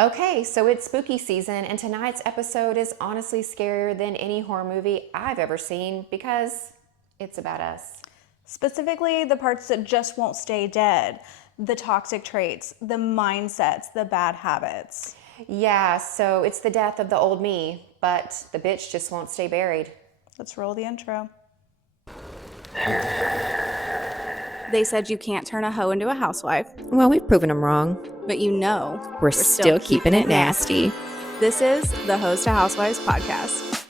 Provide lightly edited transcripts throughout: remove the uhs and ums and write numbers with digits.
Okay, so it's spooky season, and tonight's episode is honestly scarier than any horror movie I've ever seen because it's about us. Specifically, the parts that just won't stay dead, the toxic traits, the mindsets, the bad habits. Yeah, so it's the death of the old me, but the bitch just won't stay buried. Let's roll the intro. They said you can't turn a hoe into a housewife, Well, we've proven them wrong. but We're still keeping it nasty. This is the Host to Housewives podcast.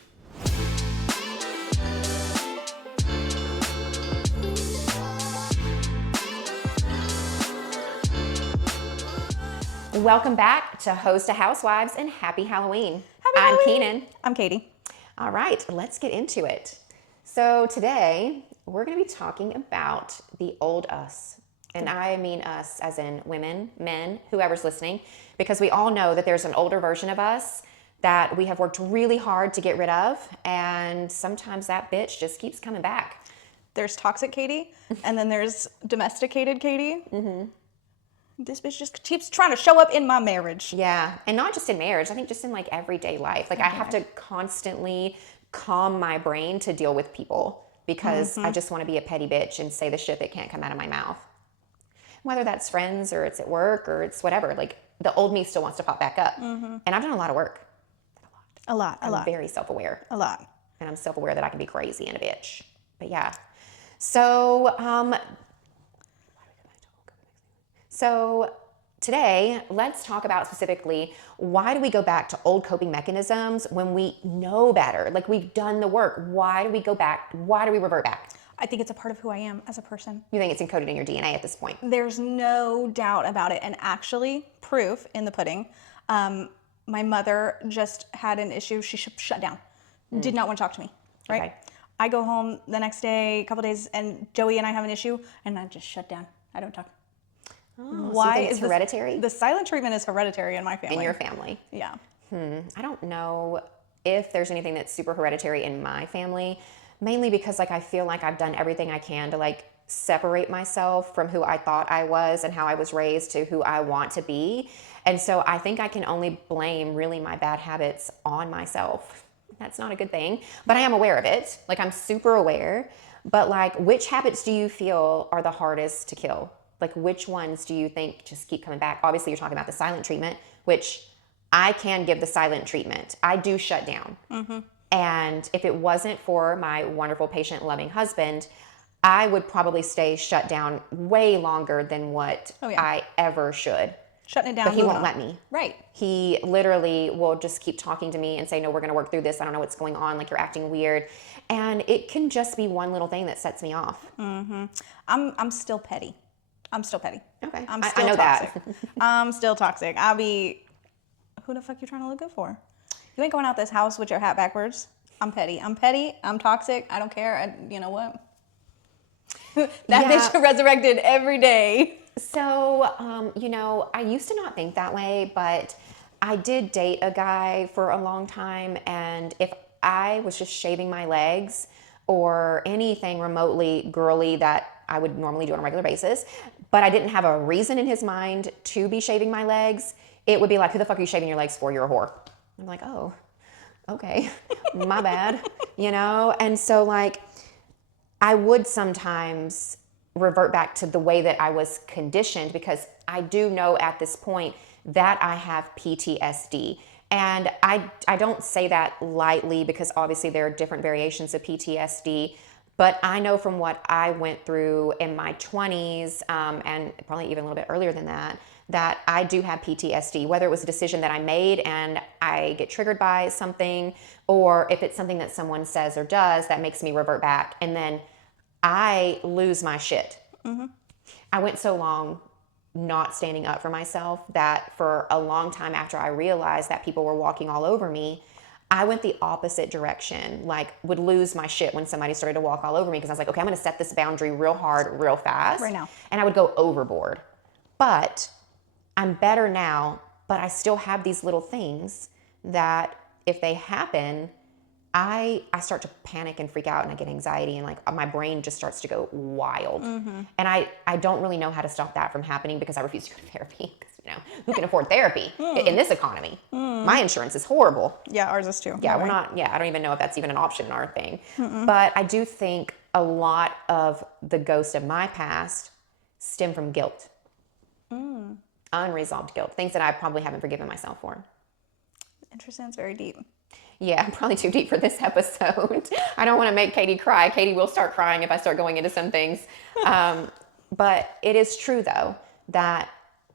Welcome back to Host to Housewives and Happy Halloween. Happy I'm Halloween. Keenan. I'm Katie. All right, let's get into it. So today we're going to be talking about the old us. And I mean us as in women, men, whoever's listening, because we all know that there's an older version of us that we have worked really hard to get rid of. And sometimes that bitch just keeps coming back. There's toxic Katie, and then there's domesticated Katie. Mm-hmm. This bitch just keeps trying to show up in my marriage. Yeah, and not just in marriage. I think just in like everyday life. Like I have to constantly calm my brain to deal with people because I just want to be a petty bitch and say the shit that can't come out of my mouth. Whether that's friends or it's at work or it's whatever, like the old me still wants to pop back up. And I've done a lot of work. A lot. I'm very self-aware. A lot. And I'm self-aware that I can be crazy and a bitch. But yeah. So today, let's talk about specifically why do we go back to old coping mechanisms when we know better? Like we've done the work. Why do we go back? Why do we revert back? I think it's a part of who I am as a person. You think it's encoded in your DNA at this point? There's no doubt about it. And actually, proof in the pudding. My mother just had an issue. She shut down. Did not want to talk to me, right? Okay. I go home the next day, a couple days, and Joey and I have an issue, and I just shut down. I don't talk. Oh, so you think it's hereditary? The silent treatment is hereditary in my family. In your family? Yeah. I don't know if there's anything that's super hereditary in my family, mainly because like I feel like I've done everything I can to like separate myself from who I thought I was and how I was raised to who I want to be. And so I think I can only blame really my bad habits on myself. That's not a good thing, but I am aware of it. Like I'm super aware, but like which habits do you feel are the hardest to kill? Like which ones do you think just keep coming back? Obviously you're talking about the silent treatment, which I can give the silent treatment. I do shut down. And if it wasn't for my wonderful, patient, loving husband, I would probably stay shut down way longer than what I ever should. Shutting it down. But he won't let me. Right. He literally will just keep talking to me and say, no, we're going to work through this. I don't know what's going on. Like you're acting weird. And it can just be one little thing that sets me off. I'm still petty. Okay. I I'm still know toxic. that. I'm still toxic. I'll be, who the fuck you trying to look good for? You ain't going out this house with your hat backwards. I'm petty. I'm toxic. I don't care. You know what? Bitch resurrected every day. So, I used to not think that way, but I did date a guy for a long time. And if I was just shaving my legs or anything remotely girly that I would normally do on a regular basis, but I didn't have a reason in his mind to be shaving my legs, it would be like, who the fuck are you shaving your legs for? You're a whore. I'm like, oh, okay, my bad, And so like, I would sometimes revert back to the way that I was conditioned because I do know at this point that I have PTSD. And I don't say that lightly because obviously there are different variations of PTSD, but I know from what I went through in my 20s and probably even a little bit earlier than that, that I do have PTSD, whether it was a decision that I made and I get triggered by something, or if it's something that someone says or does that makes me revert back. And then I lose my shit. I went so long not standing up for myself that for a long time after I realized that people were walking all over me, I went the opposite direction, like would lose my shit when somebody started to walk all over me because I was like, okay, I'm going to set this boundary real hard, real fast. Right now. And I would go overboard. But I'm better now, but I still have these little things that if they happen, I start to panic and freak out and I get anxiety and like my brain just starts to go wild. And I don't really know how to stop that from happening because I refuse to go to therapy because who can afford therapy in this economy? My insurance is horrible. Yeah, ours is too. Yeah, we're not, I don't even know if that's even an option in our thing. But I do think a lot of the ghosts of my past stem from guilt. Unresolved guilt. Things that I probably haven't forgiven myself for. Interesting. It's very deep. Yeah, I'm probably too deep for this episode. I don't want to make Katie cry. Katie will start crying if I start going into some things. But it is true, though, that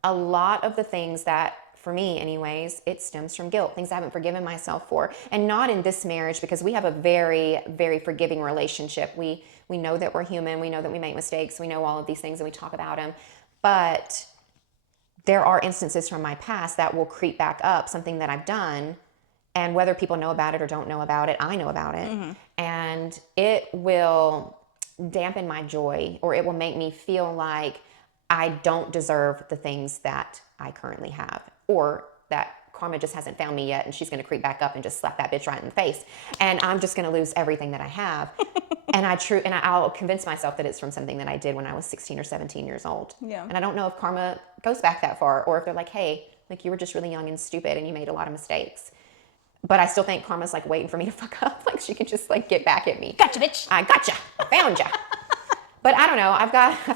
a lot of the things that, for me anyways, it stems from guilt, things I haven't forgiven myself for. And not in this marriage, because we have a very, very forgiving relationship. We know that we're human. We know that we make mistakes. We know all of these things and we talk about them. But there are instances from my past that will creep back up, something that I've done. And whether people know about it or don't know about it, I know about it. And it will dampen my joy, or it will make me feel like I don't deserve the things that I currently have, or that karma just hasn't found me yet and she's going to creep back up and just slap that bitch right in the face. And I'm just going to lose everything that I have. And I'll convince myself that it's from something that I did when I was 16 or 17 years old. Yeah. And I don't know if karma goes back that far, or if they're like, hey, like you were just really young and stupid and you made a lot of mistakes. But I still think karma's like waiting for me to fuck up. Like she could just like get back at me. Gotcha, bitch. I gotcha. I found ya. But I don't know. I've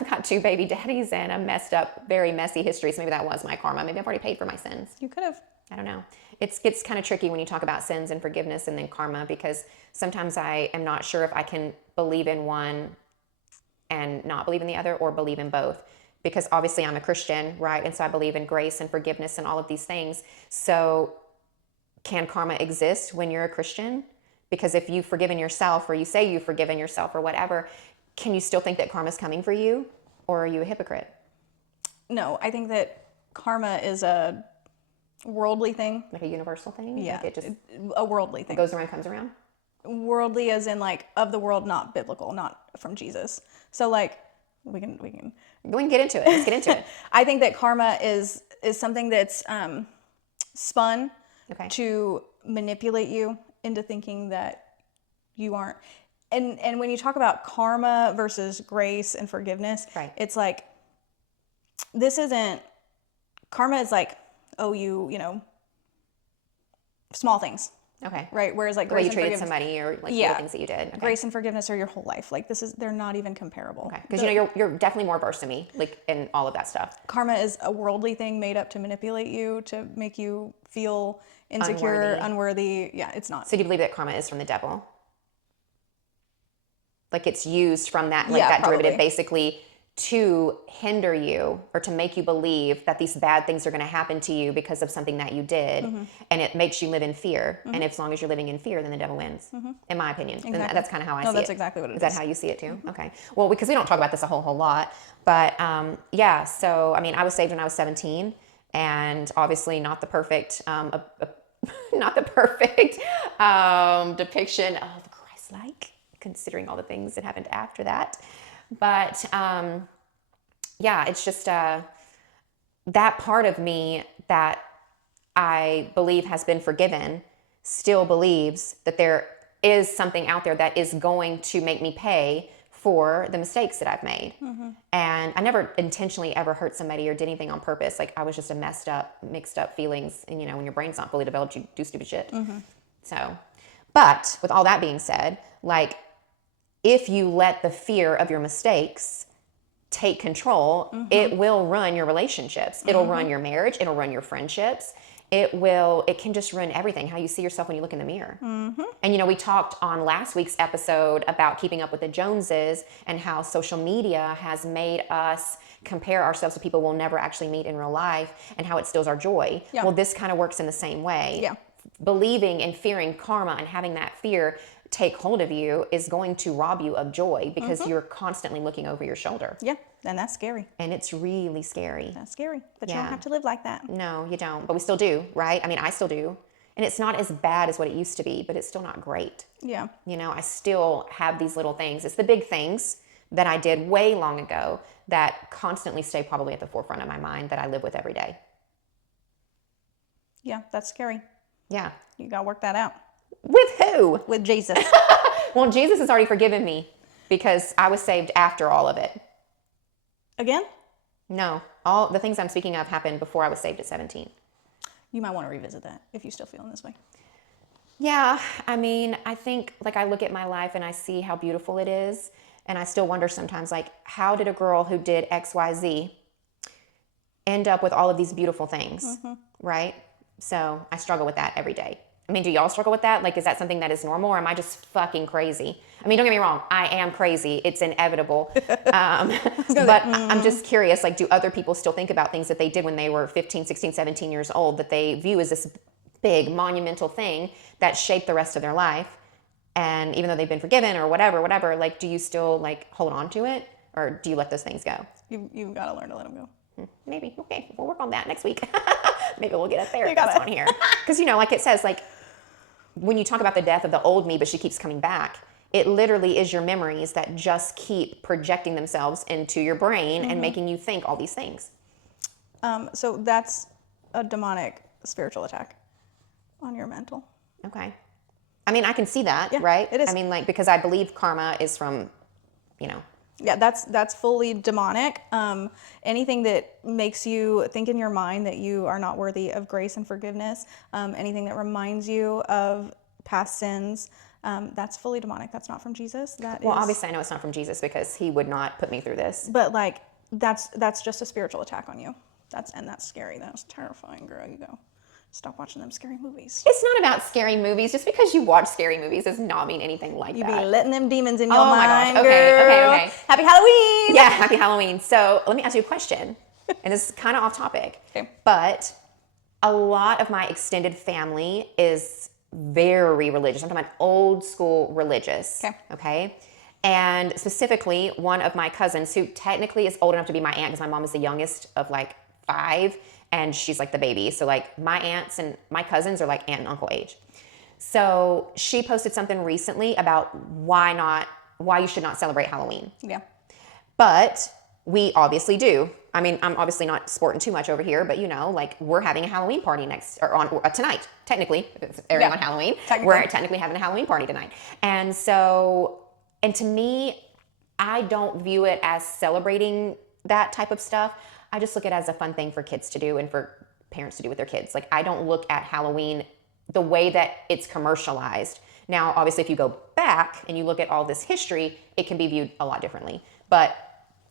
got 2 baby daddies and a messed up, very messy history. So maybe that was my karma. Maybe I've already paid for my sins. You could have. I don't know. It gets kind of tricky when you talk about sins and forgiveness and then karma, because sometimes I am not sure if I can believe in one and not believe in the other, or believe in both. Because obviously I'm a Christian, right? And so I believe in grace and forgiveness and all of these things. So can karma exist when you're a Christian? Because if you've forgiven yourself, or you say you've forgiven yourself or whatever, can you still think that karma's coming for you? Or are you a hypocrite? No, I think that karma is a worldly thing. Like a universal thing? Yeah, Like it just a worldly thing. goes around, comes around? Worldly as in like of the world, not biblical, not from Jesus. So like we can We can get into it. Let's get into it. I think that karma is something that's spun to manipulate you into thinking that you aren't. And when you talk about karma versus grace and forgiveness, Right. It's like, this isn't, karma is like, oh, you know, small things. Okay. Right? Whereas like The way grace you and treated forgiveness, somebody, or like the things that you did. Okay. grace and forgiveness are your whole life. Like they're not even comparable. Okay. Because you know you're definitely more versed than me, like in all of that stuff. Karma is a worldly thing made up to manipulate you, to make you feel insecure, unworthy. Yeah, it's not. So do you believe that karma is from the devil? Like it's used from that, like Yeah, that probably. derivative, basically to hinder you or to make you believe that these bad things are going to happen to you because of something that you did, and it makes you live in fear. And as long as you're living in fear, then the devil wins, in my opinion. And that's kind of how I see it. No, that's exactly what it is. Is that how you see it too? Okay. Well, because we don't talk about this a whole lot, but yeah. So I mean, I was saved when I was 17, and obviously not the perfect, not the perfect depiction of Christ-like, considering all the things that happened after that. But yeah, it's just that part of me that I believe has been forgiven still believes that there is something out there that is going to make me pay for the mistakes that I've made. And I never intentionally ever hurt somebody or did anything on purpose. Like I was just a mixed up feelings. And you know, when your brain's not fully developed, you do stupid shit. So, but with all that being said, like, if you let the fear of your mistakes take control, it will run your relationships. It'll run your marriage. It'll run your friendships. It can just ruin everything, how you see yourself when you look in the mirror. And, you know, we talked on last week's episode about keeping up with the Joneses and how social media has made us compare ourselves to people we'll never actually meet in real life, and how it steals our joy. Yeah. Well, this kind of works in the same way. Yeah. Believing and fearing karma and having that fear take hold of you is going to rob you of joy, because you're constantly looking over your shoulder. Yeah, and that's scary. And it's really scary. That's scary. But you Yeah. don't have to live like that. No, you don't. But we still do, right? I mean, I still do. And it's not as bad as what it used to be, but it's still not great. Yeah. You know, I still have these little things. It's the big things that I did way long ago that constantly stay probably at the forefront of my mind, that I live with every day. Yeah, that's scary. Yeah. You got to work that out. With who? With Jesus. Well, Jesus has already forgiven me because I was saved after all of it. Again? No, all the things I'm speaking of happened before I was saved at 17. You might want to revisit that if you still feeling this way. Yeah, I mean, I think like I look at my life and I see how beautiful it is, and I still wonder sometimes like how did a girl who did XYZ end up with all of these beautiful things, right? So I struggle with that every day. I mean, do y'all struggle with that? Like, is that something that is normal, or am I just fucking crazy? I mean, don't get me wrong, I am crazy. It's inevitable. But I'm just curious, like, do other people still think about things that they did when they were 15, 16, 17 years old that they view as this big monumental thing that shaped the rest of their life? And even though they've been forgiven or whatever, like, do you still like hold on to it, or do you let those things go? You've got to learn to let them go. Maybe. Okay, we'll work on that next week. Maybe we'll get a therapist on here. Because, you know, like it says, like, when you talk about the death of the old me, but she keeps coming back, it literally is your memories that just keep projecting themselves into your brain and making you think all these things. So that's a demonic spiritual attack on your mental. Okay. I mean, I can see that, Yeah, right? it is. I mean, like, because I believe karma is from, you know. Yeah, that's fully demonic. Anything that makes you think in your mind that you are not worthy of grace and forgiveness, anything that reminds you of past sins, that's fully demonic. That's not from Jesus. Well, obviously I know it's not from Jesus because he would not put me through this. But like that's just a spiritual attack on you. That's scary. That's terrifying, girl. You go. Stop watching them scary movies. It's not about scary movies. Just because you watch scary movies does not mean anything like You that. be letting them demons in your Oh my mind, gosh. girl. Okay. Happy Halloween. Yeah, happy Halloween. So let me ask you a question. And this is kind of off topic. Okay. But a lot of my extended family is very religious. I'm talking about old school religious. Okay. And specifically, one of my cousins, who technically is old enough to be my aunt because my mom is the youngest of like 5, and she's like the baby. So like my aunts and my cousins are like aunt and uncle age. So she posted something recently about why you should not celebrate Halloween. Yeah. But we obviously do. I mean, I'm obviously not sporting too much over here, but you know, like we're having a Halloween party tonight, technically, if it's airing on Halloween. We're technically having a Halloween party tonight. And to me, I don't view it as celebrating that type of stuff. I just look at it as a fun thing for kids to do and for parents to do with their kids. Like, I don't look at Halloween the way that it's commercialized. Now, obviously, if you go back and you look at all this history, it can be viewed a lot differently. But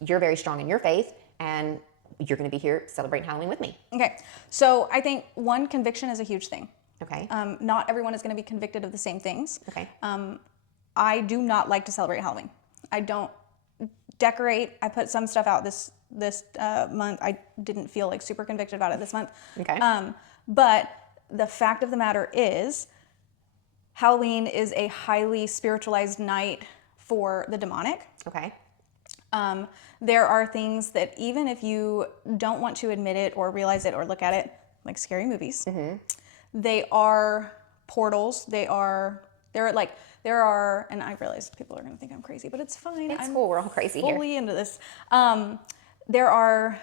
you're very strong in your faith, and you're going to be here celebrating Halloween with me. Okay. So I think conviction is a huge thing. Okay. Not everyone is going to be convicted of the same things. Okay. I do not like to celebrate Halloween. I don't decorate. I put some stuff out this month. I didn't feel like super convicted about it this month. Okay. But the fact of the matter is, Halloween is a highly spiritualized night for the demonic. Okay. There are things that even if you don't want to admit it or realize it or look at it, like scary movies, they are portals. There are, and I realize people are going to think I'm crazy, but it's fine. It's cool. We're all crazy here. Fully into this. There are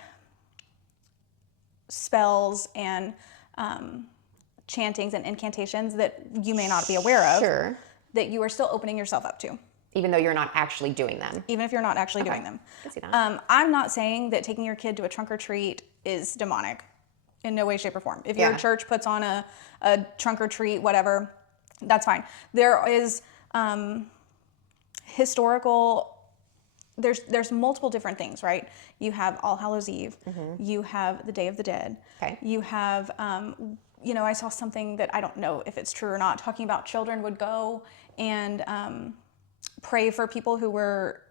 spells and chantings and incantations that you may not be aware of. Sure. That you are still opening yourself up to. Even though you're not actually doing them. Even if you're not actually doing them. I can see that. I'm not saying that taking your kid to a trunk or treat is demonic in no way, shape, or form. If your church puts on a trunk or treat, whatever, that's fine. There is there's multiple different things, right? You have All Hallows Eve. You have the Day of the Dead. Okay. You have, I saw something that I don't know if it's true or not, talking about children would go and pray for people who were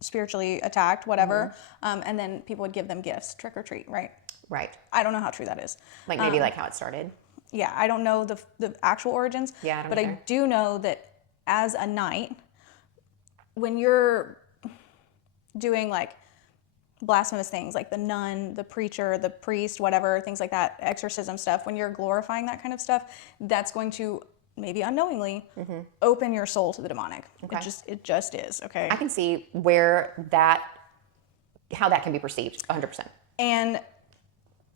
spiritually attacked, whatever, and then people would give them gifts, trick or treat, right? Right. I don't know how true that is. Like maybe like how it started. Yeah, I don't know the actual origins. Yeah, I don't but either. I do know that as a night, when you're doing like blasphemous things like the nun, the preacher, the priest, whatever, things like that, exorcism stuff, when you're glorifying that kind of stuff, that's going to maybe unknowingly open your soul to the demonic. Okay. It just is, okay? I can see how that can be perceived 100%. And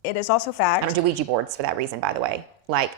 it is also fact. I don't do Ouija boards for that reason, by the way. Like,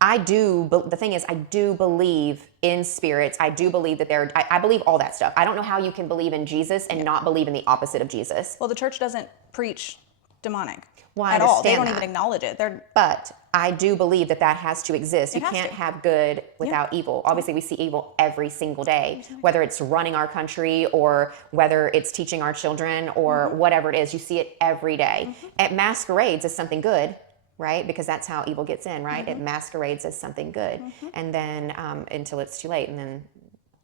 the thing is, I do believe in spirits. I do believe that I believe all that stuff. I don't know how you can believe in Jesus and not believe in the opposite of Jesus. Well, the church doesn't preach demonic Well, I at all. They understand don't that. even acknowledge it. But I do believe that that has to exist. You has can't to. have good without evil. Obviously, we see evil every single day, whether it's running our country or whether it's teaching our children or whatever it is. You see it every day. It masquerades as something good, right? Because that's how evil gets in, right? It masquerades as something good. And then until it's too late, and then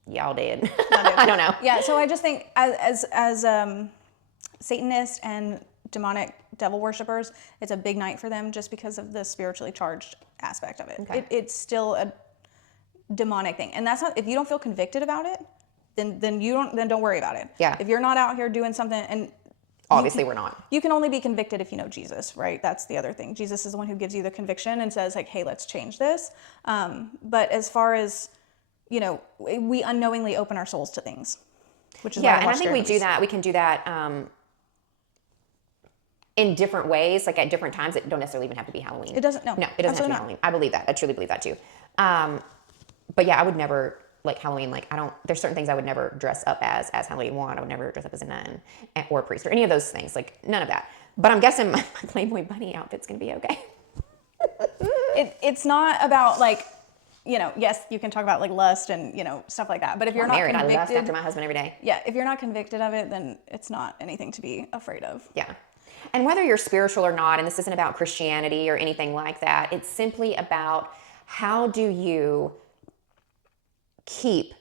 y'all dead. I don't know. Yeah, so I just think as Satanists and demonic devil worshippers, it's a big night for them just because of the spiritually charged aspect of it. Okay. It's still a demonic thing, and that's not. If you don't feel convicted about it, then don't worry about it. Yeah. If you're not out here doing something, and Obviously, we're not. you can only be convicted if you know Jesus, right? That's the other thing. Jesus is the one who gives you the conviction and says, like, hey, let's change this. But as far as, you know, we unknowingly open our souls to things, which is why And I think we do that. We can do that in different ways, like at different times. It don't necessarily even have to be Halloween. It doesn't. No, it doesn't have to be Halloween. I believe that. I truly believe that too. But yeah, I would never like Halloween. Like I don't. There's certain things I would never dress up as Halloween one. I would never dress up as a nun or a priest or any of those things. Like none of that. But I'm guessing my Playboy bunny outfit's gonna be okay. It's not about like, you know, yes, you can talk about like lust and, you know, stuff like that. But if you're not married, convicted, I lust after my husband every day. Yeah, if you're not convicted of it, then it's not anything to be afraid of. Yeah. And whether you're spiritual or not, and this isn't about Christianity or anything like that, it's simply about how do you keep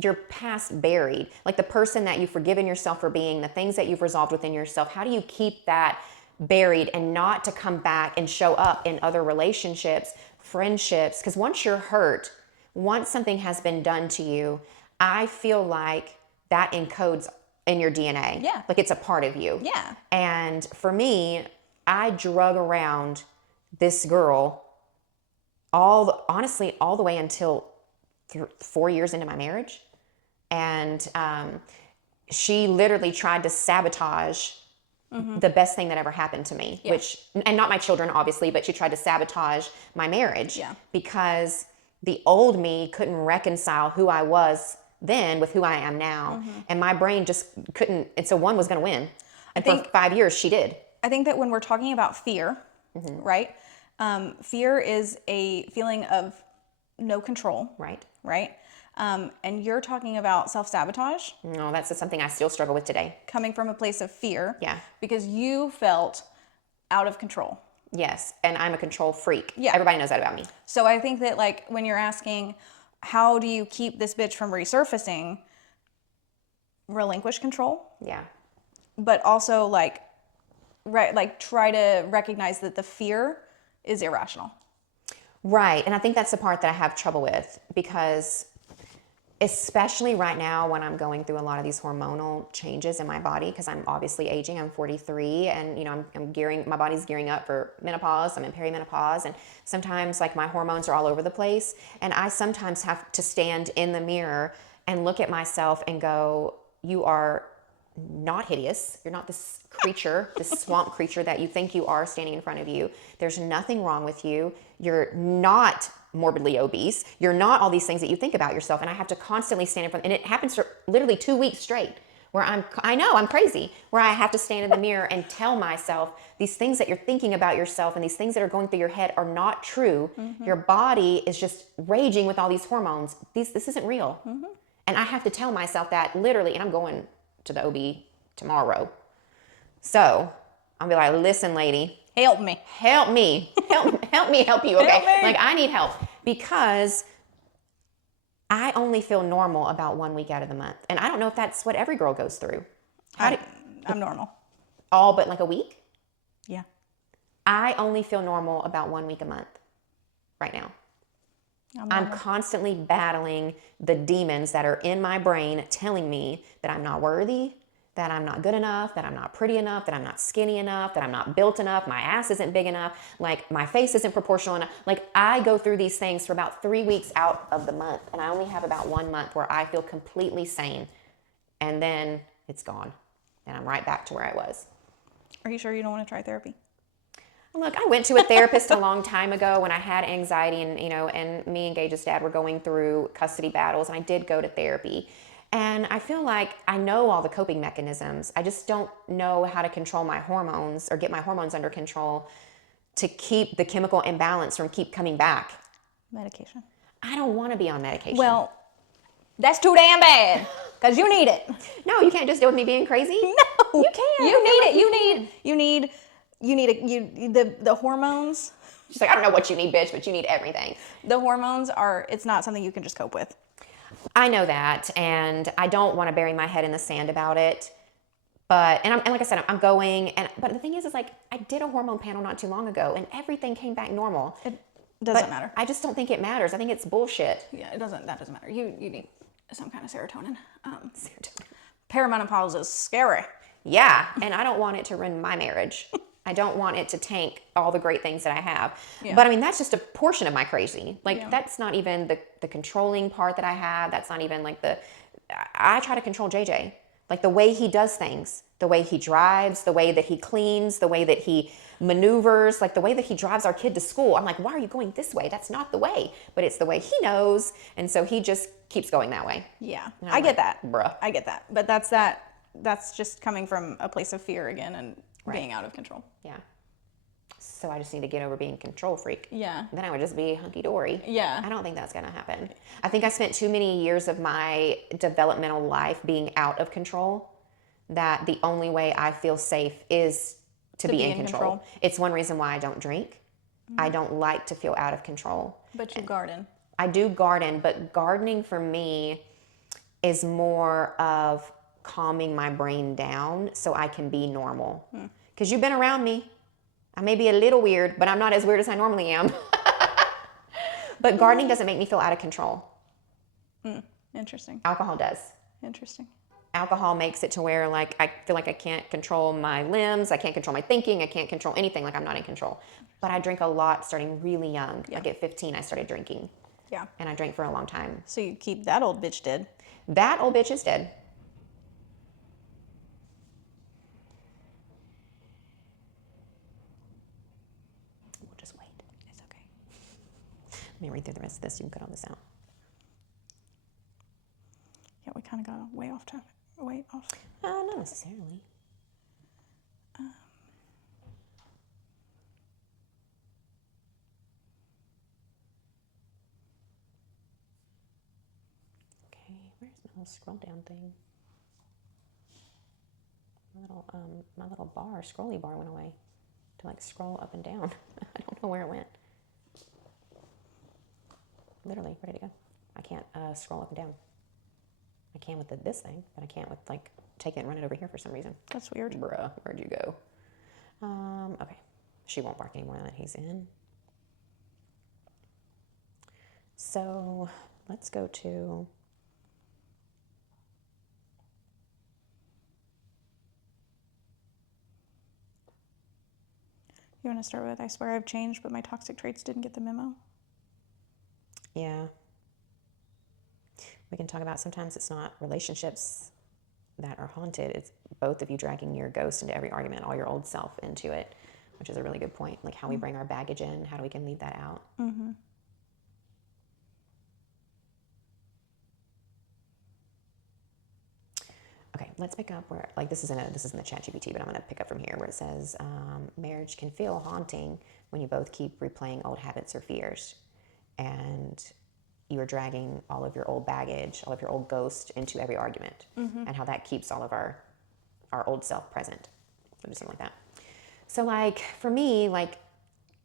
your past buried, like the person that you've forgiven yourself for being, the things that you've resolved within yourself. How do you keep that buried and not to come back and show up in other relationships, friendships? Because once you're hurt, once something has been done to you, I feel like that encodes in your DNA. Yeah. Like it's a part of you. Yeah. And for me, I drug around this girl honestly all the way until 4 years into my marriage. And she literally tried to sabotage the best thing that ever happened to me, and not my children, obviously, but she tried to sabotage my marriage because the old me couldn't reconcile who I was then with who I am now. And my brain just couldn't. And so one was going to win. And for 5 years, she did. I think that when we're talking about fear, right? Fear is a feeling of no control. Right? And you're talking about self-sabotage. No, that's something I still struggle with today. Coming from a place of fear. Yeah. Because you felt out of control. Yes. And I'm a control freak. Yeah. Everybody knows that about me. So I think that like when you're asking, how do you keep this bitch from resurfacing? Relinquish control. Yeah. But also like try to recognize that the fear is irrational. Right. And I think that's the part that I have trouble with, because especially right now when I'm going through a lot of these hormonal changes in my body, because I'm obviously aging, I'm 43, and you know, my body's gearing up for menopause. I'm in perimenopause, and sometimes like my hormones are all over the place, and I sometimes have to stand in the mirror and look at myself and go, you are not hideous. You're not this creature, this swamp creature that you think you are standing in front of you. There's nothing wrong with you. You're not morbidly obese. You're not all these things that you think about yourself. And I have to constantly stand in front, and it happens for literally 2 weeks straight where I know I'm crazy, where I have to stand in the mirror and tell myself these things that you're thinking about yourself and these things that are going through your head are not true. Your body is just raging with all these hormones. This isn't real. And I have to tell myself that literally, and I'm going to the OB tomorrow. So I'll be like, listen, lady, help me, help me help you. Okay. Like I need help, because I only feel normal about 1 week out of the month. And I don't know if that's what every girl goes through. I'm normal. All but like a week? Yeah. I only feel normal about 1 week a month right now. I'm constantly battling the demons that are in my brain telling me that I'm not worthy, that I'm not good enough, that I'm not pretty enough, that I'm not skinny enough, that I'm not built enough, my ass isn't big enough, like my face isn't proportional enough. Like I go through these things for about 3 weeks out of the month, and I only have about 1 month where I feel completely sane, and then it's gone, and I'm right back to where I was. Are you sure you don't want to try therapy? Look, I went to a therapist a long time ago when I had anxiety, and you know, and me and Gage's dad were going through custody battles, and I did go to therapy. And I feel like I know all the coping mechanisms. I just don't know how to control my hormones or get my hormones under control to keep the chemical imbalance from keep coming back. Medication. I don't want to be on medication. Well, that's too damn bad because you need it. No, you can't just deal with me being crazy. No, you can. You need it. You need the hormones. She's like, I don't know what you need, bitch, but you need everything. The hormones it's not something you can just cope with. I know that, and I don't want to bury my head in the sand about it. But, and like I said, I'm going, but the thing is like, I did a hormone panel not too long ago, and everything came back normal. It doesn't matter. I just don't think it matters. I think it's bullshit. Yeah, that doesn't matter. You need some kind of serotonin. Serotonin. Perimenopause is scary. Yeah, and I don't want it to ruin my marriage. I don't want it to tank all the great things that I have. Yeah. But I mean, that's just a portion of my crazy. Like, that's not even the controlling part that I have. That's not even like I try to control JJ. Like the way he does things, the way he drives, the way that he cleans, the way that he maneuvers, like the way that he drives our kid to school. I'm like, why are you going this way? That's not the way. But it's the way he knows. And so he just keeps going that way. Yeah, I get that. Bruh. I get that. But that's just coming from a place of fear again and being out of control. Yeah. So I just need to get over being a control freak. Yeah. Then I would just be hunky-dory. Yeah. I don't think that's going to happen. I think I spent too many years of my developmental life being out of control, that the only way I feel safe is to be in control. It's one reason why I don't drink. Mm-hmm. I don't like to feel out of control. But you garden. I do garden, but gardening for me is more of calming my brain down so I can be normal. Because you've been around me. I may be a little weird, but I'm not as weird as I normally am. But gardening doesn't make me feel out of control. Interesting. Alcohol does. Interesting. Alcohol makes it to where like I feel like I can't control my limbs, I can't control my thinking, I can't control anything, like I'm not in control. But I drink a lot starting really young. Yeah. Like at 15 I started drinking. Yeah. And I drank for a long time. So you keep that old bitch dead. That old bitch is dead. We'll just wait. It's okay. Let me read through the rest of this. You can cut all this out. Yeah, we kind of got way off topic. Way off. Not necessarily. Okay, where's my little scroll down thing? My little bar, scrolly bar went away to like scroll up and down. I don't know where it went. Literally, where did it go? I can't scroll up and down. I can with this thing, but I can't with like take it and run it over here for some reason. That's weird. Bruh, where'd you go? Okay. She won't bark anymore now that he's in. So let's go to You want to start with, I swear I've changed, but my toxic traits didn't get the memo? Yeah. We can talk about sometimes it's not relationships that are haunted. It's both of you dragging your ghost into every argument, all your old self into it, which is a really good point. Like how we bring our baggage in, how we can leave that out. Mm-hmm. Okay, let's pick up where, like this is in the ChatGPT, but I'm going to pick up from here where it says marriage can feel haunting when you both keep replaying old habits or fears, and you are dragging all of your old baggage, all of your old ghost into every argument, and how that keeps all of our old self present. So just something like that. So like for me, like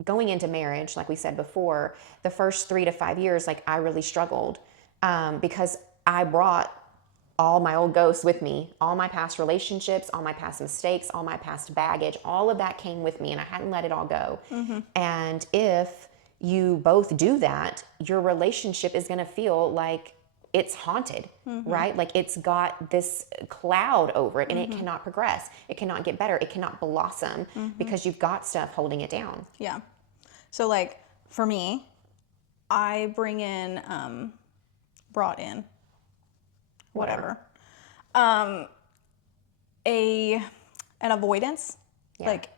going into marriage, like we said before, the first 3 to 5 years, like I really struggled because I brought all my old ghosts with me, all my past relationships, all my past mistakes, all my past baggage, all of that came with me and I hadn't let it all go. And if you both do that, your relationship is going to feel like it's haunted, right? Like it's got this cloud over it and it cannot progress. It cannot get better. It cannot blossom because you've got stuff holding it down. Yeah. So like for me, I bring in, brought in, whatever, an avoidance, like,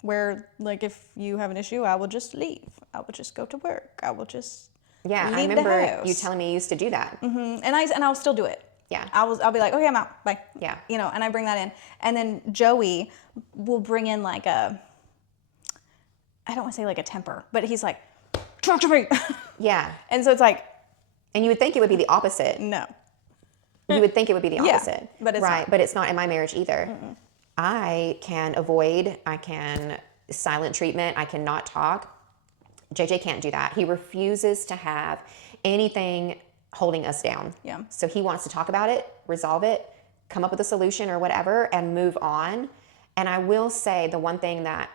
where like if you have an issue, I will just leave. I will just go to work. I will just Yeah, I Leave the remember house. you telling me you used to do that. And I'll still do it. Yeah. I'll be like, okay, I'm out. Bye. Yeah. You know, and I bring that in. And then Joey will bring in like I don't want to say like a temper, but he's like, talk to me. Yeah. And so it's like, And you would think it would be the opposite. no. You would think it would be the Yeah, opposite. but it's right. not. But it's not in my marriage either. I can avoid, I can silent treatment, I cannot talk. JJ can't do that. He refuses to have anything holding us down. Yeah. So he wants to talk about it, resolve it, come up with a solution or whatever, and move on. And I will say the one thing that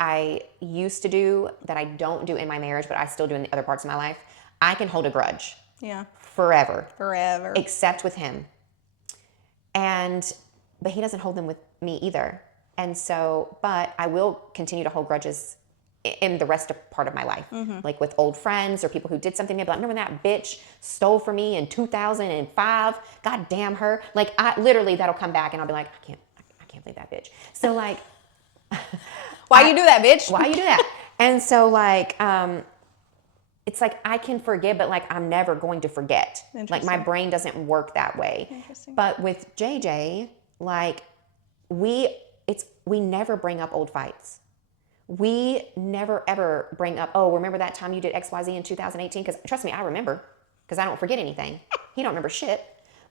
I used to do that I don't do in my marriage, but I still do in the other parts of my life, I can hold a grudge. Yeah. Forever. Except with him. But he doesn't hold them with me either. And so, but I will continue to hold grudges in the rest of part of my life. Like with old friends or people who did something to me. Like, remember that bitch stole from me in 2005? God damn her. Like I literally that'll come back and I'll be like, I can't believe that bitch. So like, why you do that, bitch? Why you do that? And so like, it's like I can forgive, but like I'm never going to forget. Like my brain doesn't work that way. But with JJ, like we never bring up old fights. We never ever bring up, oh, remember that time you did XYZ in 2018? Because trust me, I remember, because I don't forget anything. He don't remember shit.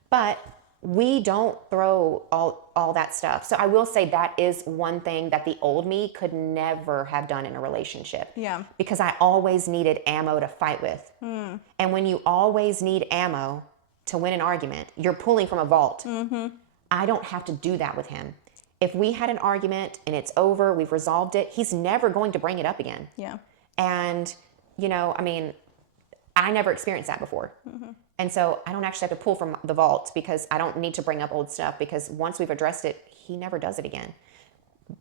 But we don't throw all that stuff. So I will say that is one thing that the old me could never have done in a relationship. Yeah. Because I always needed ammo to fight with. And when you always need ammo to win an argument, you're pulling from a vault. I don't have to do that with him. If we had an argument and it's over, we've resolved it, he's never going to bring it up again. Yeah. And, you know, I mean, I never experienced that before. And so I don't actually have to pull from the vault because I don't need to bring up old stuff because once we've addressed it, he never does it again.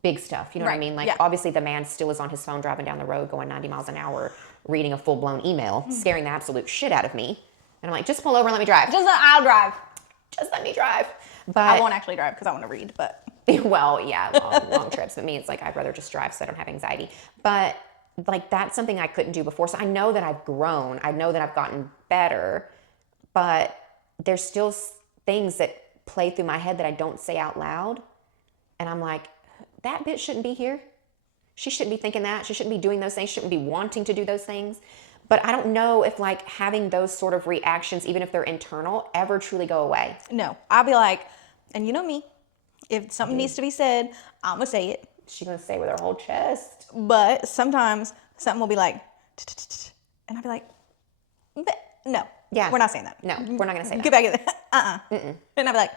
Big stuff, you know what I mean? Like obviously the man still is on his phone driving down the road going 90 miles an hour, reading a full-blown email, scaring the absolute shit out of me. And I'm like, just pull over and let me drive. I'll drive. Just let me drive. But I won't actually drive because I want to read, but. Well, yeah, long trips. But me, it's like I'd rather just drive so I don't have anxiety. But like that's something I couldn't do before. So I know that I've grown. I know that I've gotten better. But there's still things that play through my head that I don't say out loud. And I'm like, that bitch shouldn't be here. She shouldn't be thinking that. She shouldn't be doing those things. She shouldn't be wanting to do those things. But I don't know if like having those sort of reactions, even if they're internal, ever truly go away. No, I'll be like, and you know me, if something needs to be said, I'm going to say it. She's going to say with her whole chest. But sometimes something will be like, and I'll be like, no. Yeah. We're not saying that. No, we're not going to say that. Get back at that. And I'll be like,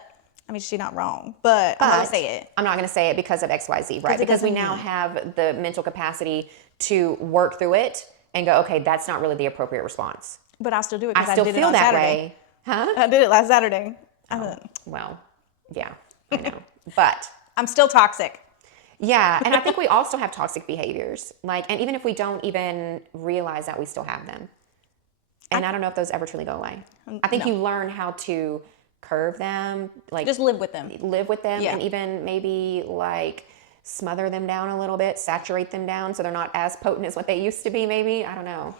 I mean, she's not wrong, but I'm going to say it. I'm not going to say it because of XYZ, right? Because we now have the mental capacity to work through it and go, okay, that's not really the appropriate response. But I'll still do it I because still did feel it on that Saturday. way. Huh? I did it last Saturday. Well, yeah, I know. But I'm still toxic. yeah, and I think we all still have toxic behaviors. Like, and even if we don't even realize that, we still have them. And I don't know if those ever truly go away. I think you learn how to curve them, like just live with them, and even maybe like smother them down a little bit, saturate them down so they're not as potent as what they used to be. Maybe I don't know.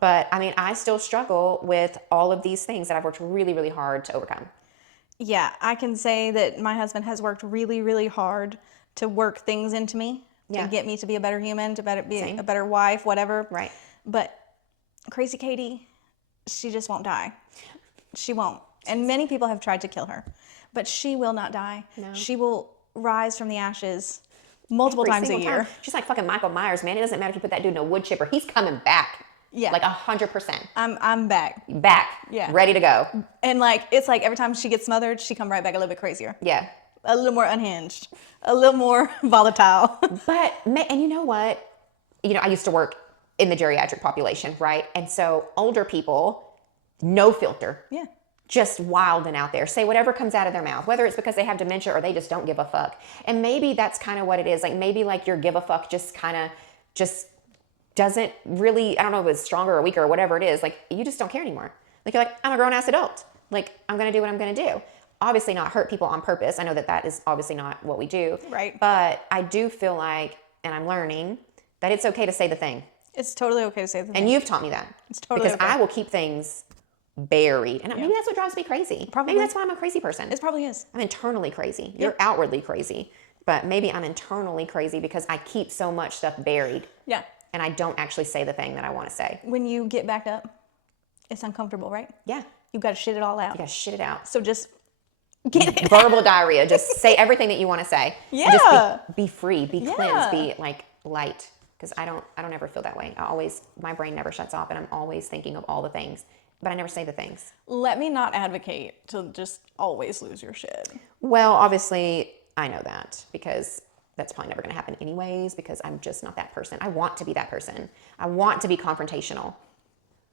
But I mean, I still struggle with all of these things that I've worked really, really hard to overcome. Yeah, I can say that my husband has worked really, really hard to work things into me to get me to be a better human, to be a better wife, whatever. Right. But crazy Katie, she just won't die. She won't. And many people have tried to kill her, but she will not die. No. She will rise from the ashes multiple times a year. She's like fucking Michael Myers, man. It doesn't matter if you put that dude in a wood chipper. He's coming back. Yeah. Like 100%. I'm back. Back. Yeah. Ready to go. And like, it's like every time she gets smothered, she come right back a little bit crazier. Yeah. A little more unhinged. A little more volatile. But, and you know what? You know, I used to work in the geriatric population, right? And so older people, no filter. Yeah. Just wild and out there. Say whatever comes out of their mouth, whether it's because they have dementia or they just don't give a fuck. And maybe that's kind of what it is. Like maybe like your give a fuck just kind of just doesn't really, I don't know if it's stronger or weaker or whatever it is. Like you just don't care anymore. Like you're like, I'm a grown ass adult. Like I'm going to do what I'm going to do. Obviously not hurt people on purpose. I know that that is obviously not what we do. Right. But I do feel like, and I'm learning, that it's okay to say the thing. It's totally okay to say the And thing. you've taught me that. It's totally because okay. I will keep things buried. And maybe that's what drives me crazy. Probably. Maybe that's why I'm a crazy person. It probably is. I'm internally crazy. You're outwardly crazy. But maybe I'm internally crazy because I keep so much stuff buried. Yeah. And I don't actually say the thing that I want to say. When you get backed up, it's uncomfortable, right? Yeah. You've got to shit it all out. You got to shit it out. So just get it Verbal diarrhea. Just say everything that you want to say. Yeah. And just be free, be Yeah. cleansed, be like light. Because I don't ever feel that way. My brain never shuts off and I'm always thinking of all the things. But I never say the things. Let me not advocate to just always lose your shit. Well, obviously, I know that because that's probably never going to happen anyways because I'm just not that person. I want to be that person. I want to be confrontational.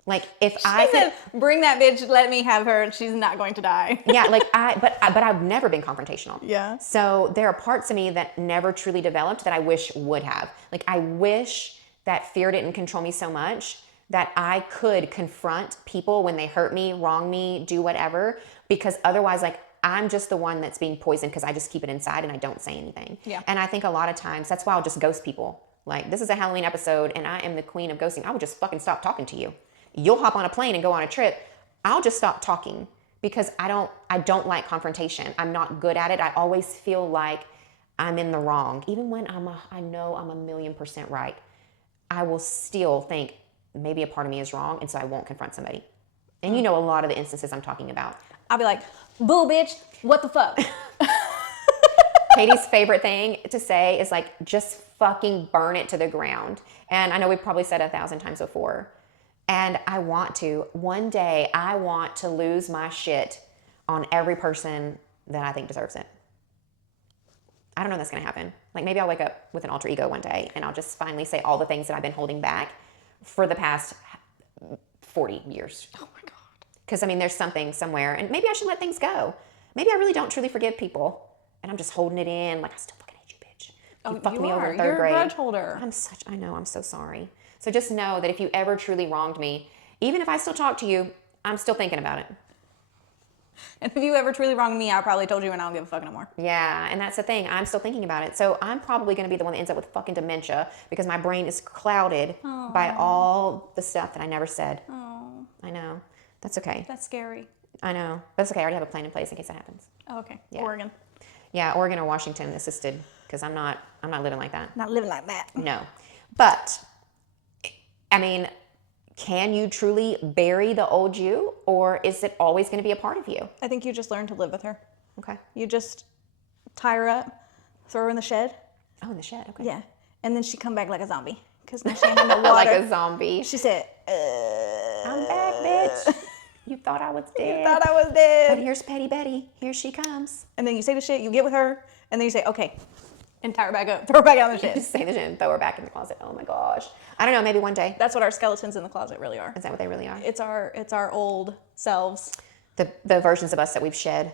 Like if I said, bring that bitch, let me have her. She's not going to die. Yeah, like but I've never been confrontational. Yeah. So there are parts of me that never truly developed that I wish would have. Like I wish that fear didn't control me so much that I could confront people when they hurt me, wrong me, do whatever, because otherwise, like, I'm just the one that's being poisoned because I just keep it inside and I don't say anything. Yeah. And I think a lot of times that's why I'll just ghost people. Like, this is a Halloween episode and I am the queen of ghosting. I would just fucking stop talking to you. You'll hop on a plane and go on a trip. I'll just stop talking because I don't like confrontation. I'm not good at it. I always feel like I'm in the wrong. Even when I know I'm 1,000,000% right, I will still think, maybe a part of me is wrong, and so I won't confront somebody. And you know a lot of the instances I'm talking about. I'll be like, boo, bitch, what the fuck? Katie's favorite thing to say is like, just fucking burn it to the ground. And I know we've probably said 1,000 times before. And I want to. One day, I want to lose my shit on every person that I think deserves it. I don't know if that's going to happen. Like maybe I'll wake up with an alter ego one day and I'll just finally say all the things that I've been holding back for the past 40 years. Oh my God. Because, I mean, there's something somewhere, and maybe I should let things go. Maybe I really don't truly forgive people, and I'm just holding it in, like, I still fucking hate you, bitch. You fucked me over in 3rd grade. You're a grudge holder. I know, I'm so sorry. So just know that if you ever truly wronged me, even if I still talk to you, I'm still thinking about it. And if you ever truly wronged me, I probably told you and I don't give a fuck no more. Yeah, and that's the thing. I'm still thinking about it. So I'm probably going to be the one that ends up with fucking dementia because my brain is clouded by all the stuff that I never said. Oh, I know. That's okay. that's scary. I know. But it's okay. I already have a plan in place in case that happens. Oh, okay. Yeah. Oregon. Yeah, Oregon or Washington assisted because I'm not living like that. Not living like that. No. But, I mean, can you truly bury the old you, or is it always going to be a part of you? I think you just learn to live with her. Okay. You just tie her up, throw her in the shed. Oh, in the shed. Okay. Yeah. And then she come back like a zombie. Because now she ain't in the water. Like a zombie. She said, I'm back, bitch. You thought I was dead. You thought I was dead. But here's Petty Betty. Here she comes. And then you say the shit, you get with her, and then you say, okay, and tie her back up, throw her back out in the shit. Just say the shit and throw her back in the closet. Oh my gosh. I don't know. Maybe one day. That's what our skeletons in the closet really are. Is that what they really are? It's our old selves. The versions of us that we've shed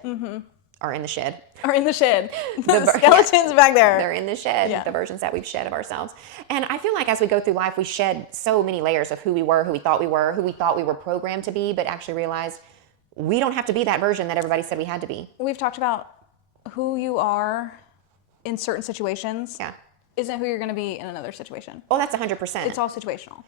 are in the shed. Are in the shed. The skeletons back there. They're in the shed, Yeah. the versions that we've shed of ourselves. And I feel like as we go through life, we shed so many layers of who we were, who we thought we were, who we thought we were programmed to be, but actually realized we don't have to be that version that everybody said we had to be. We've talked about who you are in certain situations. Yeah. Isn't who you're going to be in another situation. Oh, that's 100%. It's all situational.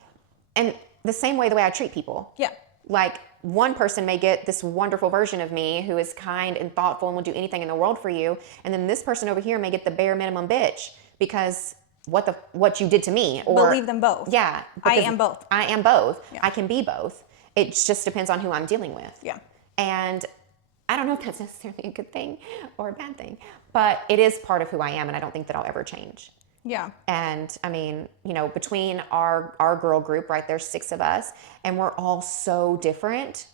And the same way the way I treat people. Yeah. Like one person may get this wonderful version of me who is kind and thoughtful and will do anything in the world for you. And then this person over here may get the bare minimum bitch because what you did to me. Or believe them both. Yeah. I am both. I am both. Yeah. I can be both. It just depends on who I'm dealing with. Yeah. And I don't know if that's necessarily a good thing or a bad thing, but it is part of who I am, and I don't think that I'll ever change. Yeah. And I mean, you know, between our girl group, right, there's 6 of us, and we're all so different.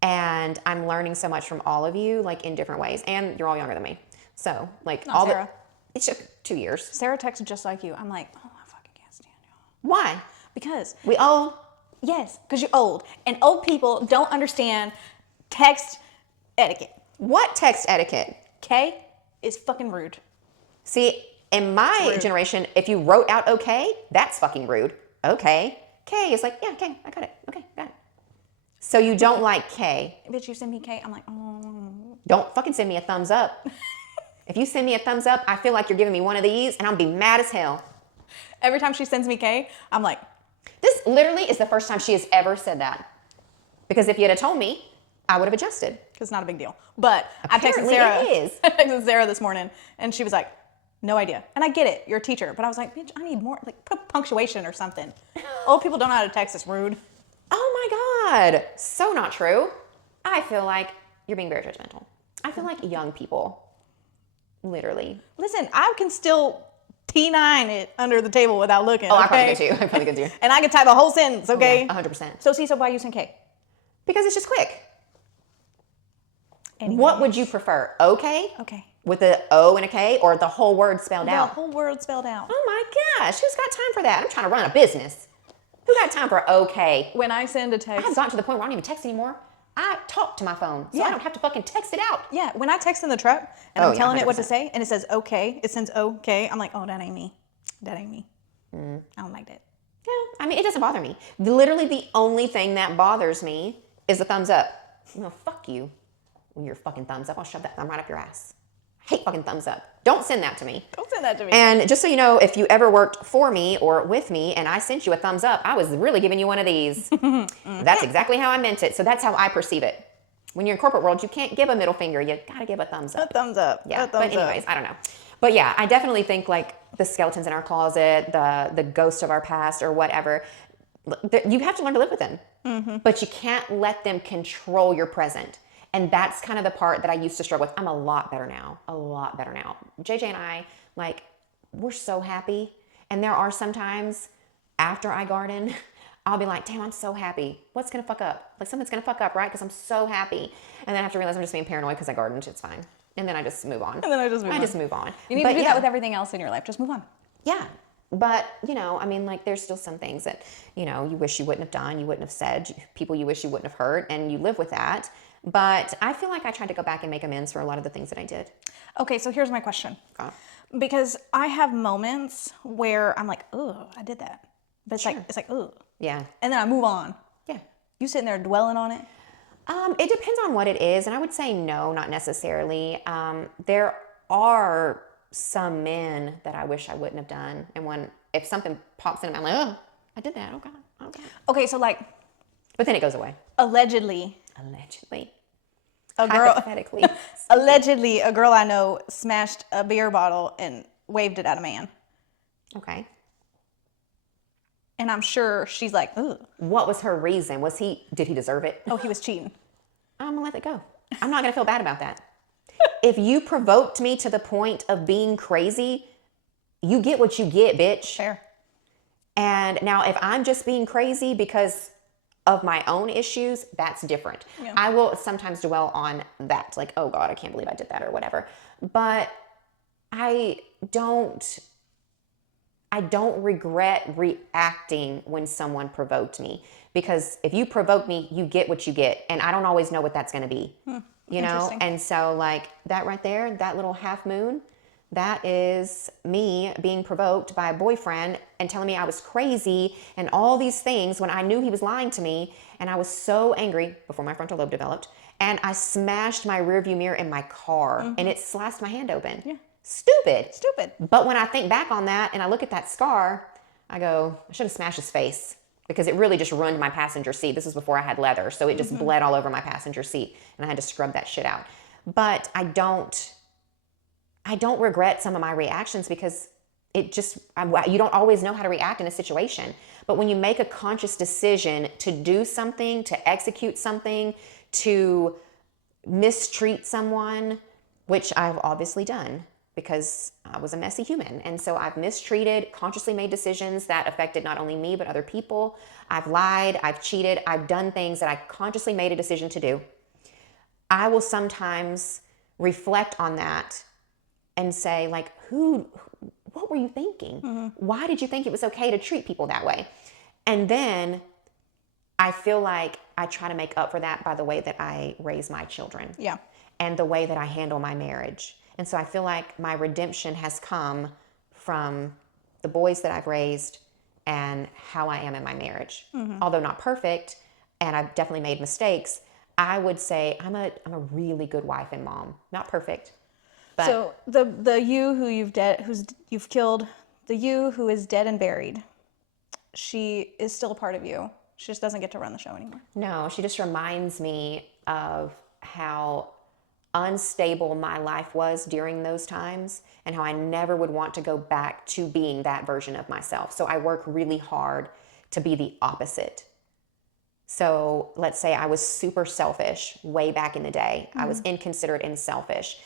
And I'm learning so much from all of you, like in different ways. And you're all younger than me. So like Not Sarah. It took 2 years. Sarah texted just like you. I'm like, oh, I fucking can't stand you. Why? Because We all, yes, because you're old. And old people don't understand text etiquette. what text etiquette? K is fucking rude. See, in my Rude. generation, if you wrote out okay, that's fucking rude. Okay. K is like, yeah, okay, I got it. Okay, got it. So you don't like K. Bitch, you send me K. I'm like, oh. Don't fucking send me a thumbs up. If you send me a thumbs up, I feel like you're giving me one of these and I'll be mad as hell. Every time she sends me K, I'm like, This literally is the first time she has ever said that. Because if you had told me, I would have adjusted. Because it's not a big deal. But Apparently I texted Sarah. it is. I texted Sarah this morning, and she was like, no idea. And I get it. You're a teacher. But I was like, bitch, I need more, like, put punctuation or something. Old people don't know how to text. It's rude. Oh my God. So not true. I feel like you're being very judgmental. I feel like young people, literally. Listen, I can still T9 it under the table without looking. Oh, okay? I probably could too. I probably could too. And I can type a whole sentence, okay? Yeah, 100%. So why are you using K? Because it's just quick. Anyways. What would you prefer? Okay? Okay. With the O and a K, or the whole word spelled out? The whole word spelled out. Oh my gosh, who's got time for that? I'm trying to run a business. Who got time for okay? When I send a text. I've gotten to the point where I don't even text anymore. I talk to my phone, so I don't have to fucking text it out. Yeah, when I text in the truck and I'm telling it what to 100%. say and it says okay, it sends okay, I'm like, oh, that ain't me. That ain't me. I don't like that. Yeah, I mean, it doesn't bother me. Literally the only thing that bothers me is the thumbs up. No, fuck you. When your fucking thumbs up, I'll shove that thumb right up your ass. I hate fucking thumbs up. Don't send that to me. Don't send that to me. And just so you know, if you ever worked for me or with me and I sent you a thumbs up, I was really giving you one of these. That's exactly how I meant it. So that's how I perceive it. When you're in corporate world, you can't give a middle finger. You gotta give a thumbs up. A thumbs up. Yeah, but anyways, I don't know. But yeah, I definitely think like the skeletons in our closet, the ghosts of our past or whatever, you have to learn to live with them. But you can't let them control your present. And that's kind of the part that I used to struggle with. I'm a lot better now. A lot better now. JJ and I, like, we're so happy. And there are some times after I garden, I'll be like, damn, I'm so happy. What's going to fuck up? Like, something's going to fuck up, right? Because I'm so happy. And then I have to realize I'm just being paranoid because I gardened. It's fine. And then I just move on. And then I just move on. You need to do that with everything else in your life. Just move on. Yeah. But, you know, I mean, like, there's still some things that, you know, you wish you wouldn't have done, you wouldn't have said, people you wish you wouldn't have hurt, and you live with that. But I feel like I tried to go back and make amends for a lot of the things that I did. Okay, so here's my question. Because I have moments where I'm like, oh, I did that. But it's like, oh. Yeah. And then I move on. Yeah. You sitting there dwelling on it? It depends on what it is. And I would say no, not necessarily. There are some men that I wish I wouldn't have done. And if something pops in, I'm like, oh, I did that. Oh, God. Oh, God. Okay, so like. But then it goes away. Allegedly. A girl. Hypothetically. Allegedly, a girl I know smashed a beer bottle and waved it at a man. Okay. And I'm sure she's like, ugh. What was her reason? Did he deserve it? Oh, he was cheating. I'm going to let it go. I'm not going to feel bad about that. If you provoked me to the point of being crazy, you get what you get, bitch. Fair. And now if I'm just being crazy because of my own issues, that's different. Yeah. I will sometimes dwell on that. Like, oh God, I can't believe I did that or whatever. But I don't regret reacting when someone provoked me, because if you provoke me, you get what you get. And I don't always know what that's going to be, you know? And so like that right there, that little half moon, that is me being provoked by a boyfriend and telling me I was crazy and all these things when I knew he was lying to me. And I was so angry before my frontal lobe developed. And I smashed my rearview mirror in my car and it sliced my hand open. Yeah. Stupid. But when I think back on that and I look at that scar, I go, I should have smashed his face, because it really just ruined my passenger seat. This was before I had leather. So it just bled all over my passenger seat and I had to scrub that shit out. But I don't regret some of my reactions, because you don't always know how to react in a situation. But when you make a conscious decision to do something, to execute something, to mistreat someone, which I've obviously done because I was a messy human. And so I've mistreated, consciously made decisions that affected not only me, but other people. I've lied, I've cheated, I've done things that I consciously made a decision to do. I will sometimes reflect on that and say, like, what were you thinking? Why did you think it was okay to treat people that way? And then I feel like I try to make up for that by the way that I raise my children. Yeah. And the way that I handle my marriage. And so I feel like my redemption has come from the boys that I've raised and how I am in my marriage. Although not perfect, and I've definitely made mistakes, I would say I'm a really good wife and mom. Not perfect. But so the you who you've killed, the you who is dead and buried, she is still a part of you. She just doesn't get to run the show anymore. No, she just reminds me of how unstable my life was during those times and how I never would want to go back to being that version of myself. So I work really hard to be the opposite. So let's say I was super selfish way back in the day. I was inconsiderate and selfish.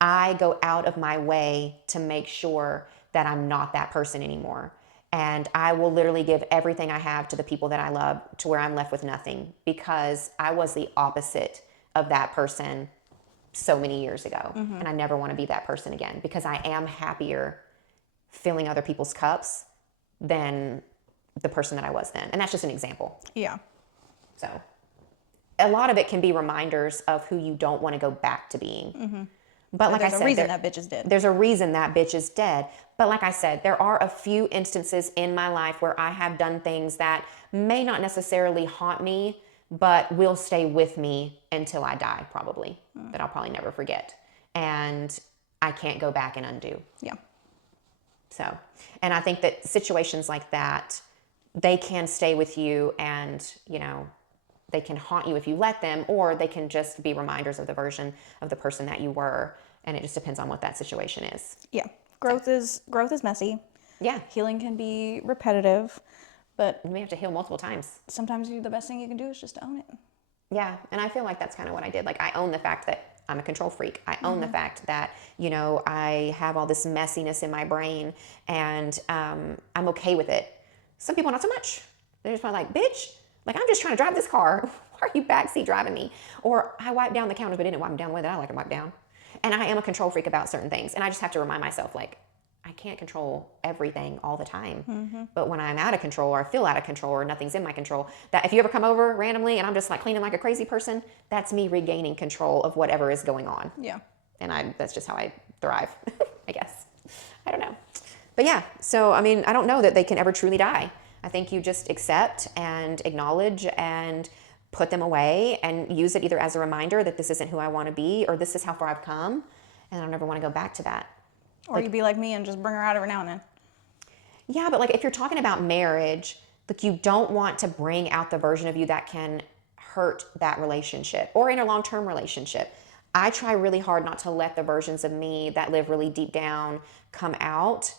I go out of my way to make sure that I'm not that person anymore. And I will literally give everything I have to the people that I love to where I'm left with nothing, because I was the opposite of that person so many years ago. And I never want to be that person again, because I am happier filling other people's cups than the person that I was then. And that's just an example. Yeah. So a lot of it can be reminders of who you don't want to go back to being. But like I said, there's a reason that bitch is dead. There's a reason that bitch is dead. But like I said, there are a few instances in my life where I have done things that may not necessarily haunt me, but will stay with me until I die, probably. That I'll probably never forget. And I can't go back and undo. Yeah. So, and I think that situations like that, they can stay with you, and, you know, they can haunt you if you let them, or they can just be reminders of the version of the person that you were. And it just depends on what that situation is. Yeah. Growth is messy. Yeah. Healing can be repetitive, but You may have to heal multiple times. sometimes the best thing you can do is just to own it. Yeah. And I feel like that's kind of what I did. Like, I own the fact that I'm a control freak. I own the fact that, you know, I have all this messiness in my brain, and I'm okay with it. Some people not so much. They're just like, bitch, like, I'm just trying to drive this car. Why are you backseat driving me? Or I wipe down the counters, but I didn't wipe them down the way that I like to wipe down. And I am a control freak about certain things. And I just have to remind myself, like, I can't control everything all the time. But when I'm out of control, or I feel out of control, or nothing's in my control, that if you ever come over randomly and I'm just like cleaning like a crazy person, that's me regaining control of whatever is going on. Yeah. And that's just how I thrive, I guess. I don't know. But yeah, so, I mean, I don't know that they can ever truly die. I think you just accept and acknowledge and put them away and use it either as a reminder that this isn't who I want to be, or this is how far I've come, and I don't ever want to go back to that. Or you be like me and just bring her out every now and then. Yeah, but like, if you're talking about marriage, like, you don't want to bring out the version of you that can hurt that relationship, or in a long-term relationship. I try really hard not to let the versions of me that live really deep down come out,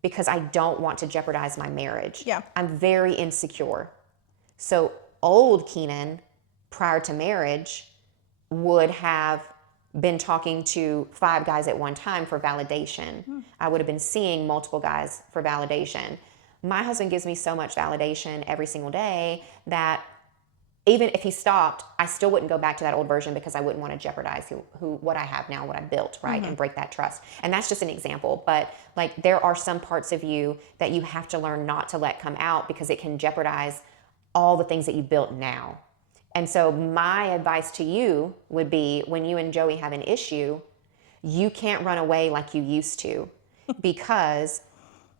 because I don't want to jeopardize my marriage. Yeah. I'm very insecure. So old Keenan, prior to marriage, would have been talking to 5 guys at one time for validation. I would have been seeing multiple guys for validation. My husband gives me so much validation every single day that even if he stopped, I still wouldn't go back to that old version, because I wouldn't want to jeopardize what I have now, what I built, right? And break that trust. And that's just an example. But like, there are some parts of you that you have to learn not to let come out, because it can jeopardize all the things that you built now. And so my advice to you would be, when you and Joey have an issue, you can't run away like you used to, because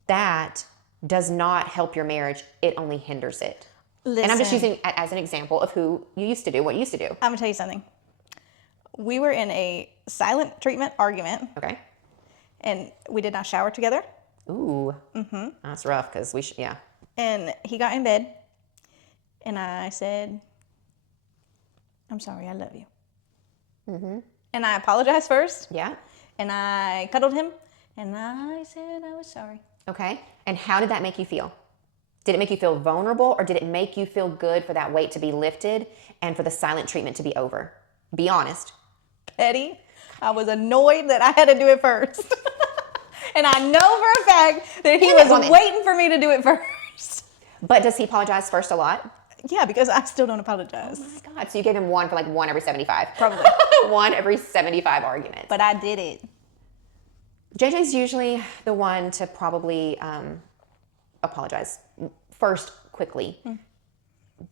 that does not help your marriage. It only hinders it. Listen, And I'm just using it as an example of who you used to do, what you used to do. I'm going to tell you something. We were in a silent treatment argument. Okay. And we did not shower together. Ooh. That's rough, because yeah. And he got in bed. And I said, I'm sorry, I love you. And I apologized first. Yeah. And I cuddled him. And I said I was sorry. Okay. And how did that make you feel? Did it make you feel vulnerable, or did it make you feel good for that weight to be lifted and for the silent treatment to be over? Be honest. Petty. I was annoyed that I had to do it first. And I know for a fact that he was waiting for me to do it first. But does he apologize first a lot? Yeah, because I still don't apologize. Oh my God. So you gave him one for like one every 75. Probably. One every 75 arguments. But I did it. JJ's usually the one to probably apologize first quickly.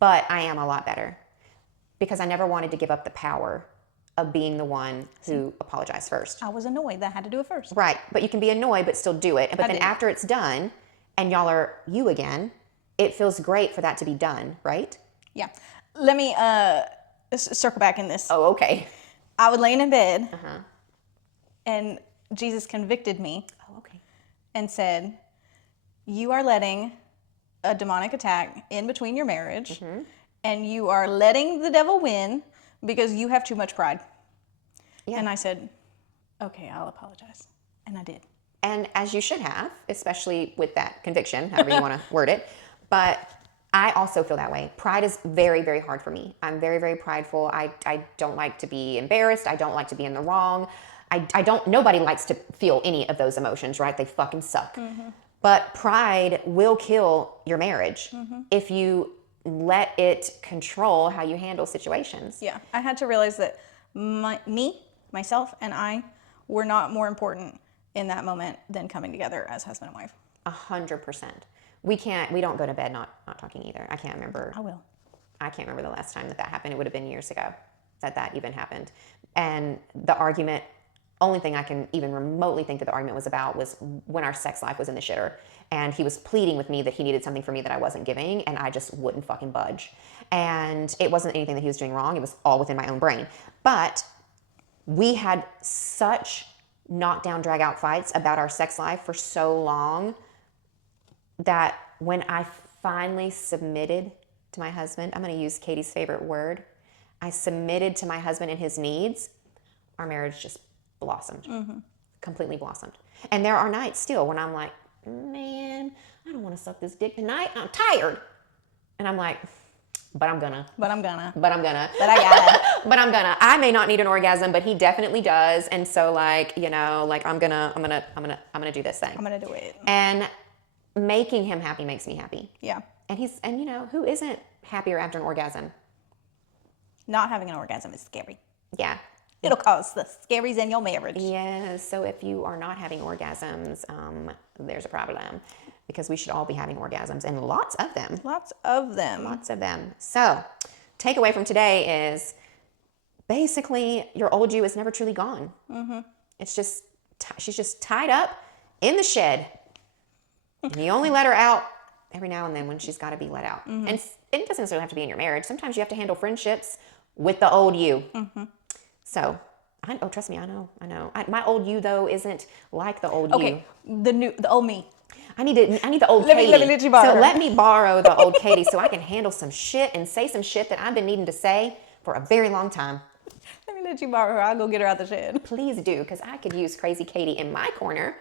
But I am a lot better, because I never wanted to give up the power of being the one who apologized first. I was annoyed that I had to do it first. Right. But you can be annoyed but still do it. But then after it's done and y'all are you again, it feels great for that to be done, right? Yeah. Let me circle back in this. Oh, okay. I was laying in bed, and Jesus convicted me Oh, okay. and said, you are letting a demonic attack in between your marriage, and you are letting the devil win because you have too much pride. Yeah. And I said, okay, I'll apologize. And I did. And as you should have, especially with that conviction, however you want to word it. But I also feel that way. Pride is very, very hard for me. I'm very, very prideful. I don't like to be embarrassed. I don't like to be in the wrong. Nobody likes to feel any of those emotions, right? They fucking suck. But pride will kill your marriage if you let it control how you handle situations. Yeah. I had to realize that myself, and I were not more important in that moment than coming together as husband and wife. 100%. We don't go to bed not talking either. I can't remember. I will. I can't remember the last time that happened. It would have been years ago that even happened. And the argument, only thing I can even remotely think that the argument was about was when our sex life was in the shitter. And he was pleading with me that he needed something from me that I wasn't giving, and I just wouldn't fucking budge. And it wasn't anything that he was doing wrong. It was all within my own brain. But we had such knockdown, drag out fights about our sex life for so long that when I finally submitted to my husband, I'm going to use Katie's favorite word, I submitted to my husband and his needs, our marriage just blossomed, completely blossomed. And there are nights still when I'm like, man, I don't want to suck this dick tonight. I'm tired. And I'm like, but I'm gonna. But I'm gonna. But I'm gonna. But I gotta. But I'm gonna. I may not need an orgasm, but he definitely does. And so like, I'm gonna do this thing. I'm gonna do it. And making him happy makes me happy. Yeah. And who isn't happier after an orgasm? Not having an orgasm is scary. Yeah. It'll cause the scaries in your marriage. Yes. So if you are not having orgasms, there's a problem, because we should all be having orgasms, and lots of them. Lots of them. Lots of them. So takeaway from today is basically your old you is never truly gone. It's just, she's just tied up in the shed, and you only let her out every now and then when she's got to be let out. And it doesn't necessarily have to be in your marriage. Sometimes you have to handle friendships with the old you. So, trust me, I know. My old you though isn't like the old you. Okay, the old me. I need the old Let Katie. me let you borrow. So let me borrow the old Katie so I can handle some shit and say some shit that I've been needing to say for a very long time. Let me let you borrow her. I'll go get her out the shed. Please do, because I could use crazy Katie in my corner,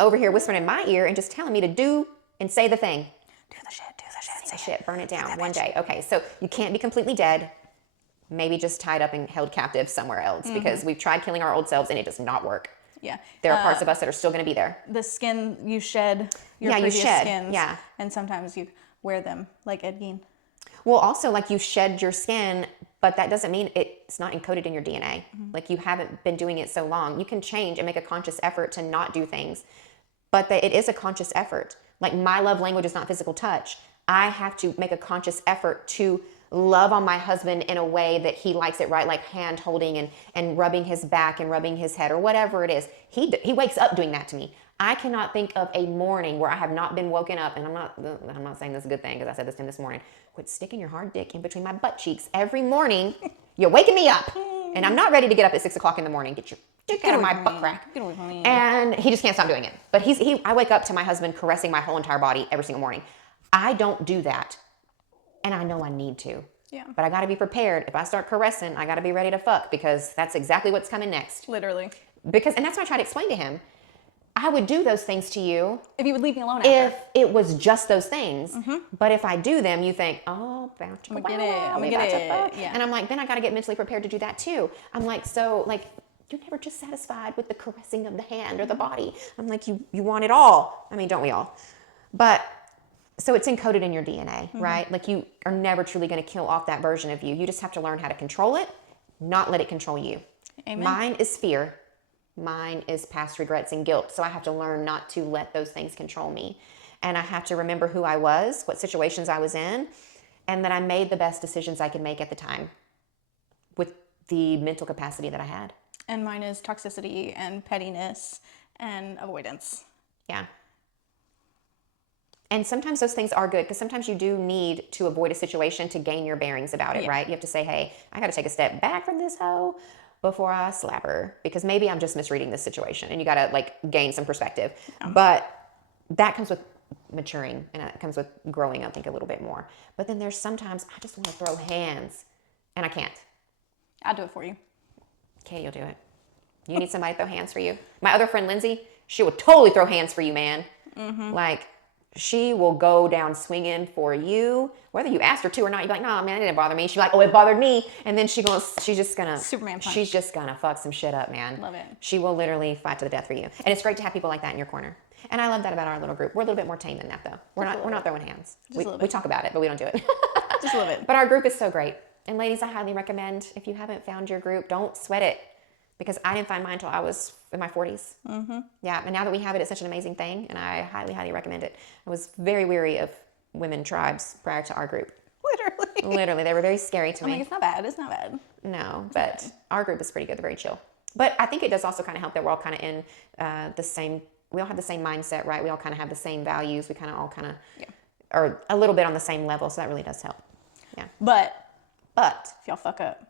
over here whispering in my ear and just telling me to do and say the thing. Do the shit, say the shit, burn it down one day. Okay, so you can't be completely dead. Maybe just tied up and held captive somewhere else, because we've tried killing our old selves and it does not work. Yeah. There are parts of us that are still going to be there. The skin, you shed your previous skins. Yeah. And sometimes you wear them, like Ed Gein. Well, also, like, you shed your skin, but that doesn't mean it's not encoded in your DNA. Like, you haven't been doing it so long. You can change and make a conscious effort to not do things, but it is a conscious effort. Like, my love language is not physical touch. I have to make a conscious effort to love on my husband in a way that he likes it, right? Like hand holding and rubbing his back and rubbing his head or whatever it is. He wakes up doing that to me. I cannot think of a morning where I have not been woken up, and I'm not saying this is a good thing, because I said this to him this morning. Quit sticking your hard dick in between my butt cheeks every morning. You're waking me up, and I'm not ready to get up at 6 o'clock in the morning. Get your dick out of my butt crack. Get away from me. And he just can't stop doing it. But I wake up to my husband caressing my whole entire body every single morning. I don't do that, and I know I need to. Yeah. But I got to be prepared. If I start caressing, I got to be ready to fuck, because that's exactly what's coming next. Literally. And that's what I try to explain to him. I would do those things to you if you would leave me alone after. If it was just those things. But if I do them, you think, oh, I'm gonna get it. Yeah. And I'm like, then I got to get mentally prepared to do that too. I'm like, so like, you're never just satisfied with the caressing of the hand or the body. I'm like, you want it all. I mean, don't we all? But so it's encoded in your DNA, right? Like, you are never truly going to kill off that version of you. You just have to learn how to control it, not let it control you. Amen. Mine is fear. Mine is past regrets and guilt. So I have to learn not to let those things control me. And I have to remember who I was, what situations I was in, and that I made the best decisions I could make at the time with the mental capacity that I had. And mine is toxicity and pettiness and avoidance. Yeah. And sometimes those things are good, because sometimes you do need to avoid a situation to gain your bearings about it, right? You have to say, hey, I got to take a step back from this hoe before I slap her, because maybe I'm just misreading this situation, and you got to like gain some perspective. But that comes with maturing, and it comes with growing up, I think, a little bit more. But then there's sometimes I just want to throw hands, and I can't. I'll do it for you. Katie will do it. You need somebody to throw hands for you. My other friend, Lindsay, she will totally throw hands for you, man. Mm-hmm. Like, she will go down swinging for you, whether you asked her to or not. You're like, no, man, it didn't bother me. She's like, oh, it bothered me. And then she's just gonna Superman punch. She's just gonna fuck some shit up, man. Love it. She will literally fight to the death for you. And it's great to have people like that in your corner. And I love that about our little group. We're a little bit more tame than that, though. We're not throwing hands. We talk about it, but we don't do it. Just love it. But our group is so great. And ladies, I highly recommend, if you haven't found your group, don't sweat it. Because I didn't find mine until I was in my 40s. Mm-hmm. Yeah, and now that we have it, it's such an amazing thing, and I highly, highly recommend it. I was very weary of women tribes prior to our group. Literally, they were very scary to me. It's not bad. It's not bad. No, but our group is pretty good. They're very chill. But I think it does also kind of help that we're all kind of in the same, we all have the same mindset, right? We all kind of have the same values. We kind of all kind of are a little bit on the same level, so that really does help. Yeah. But if y'all fuck up,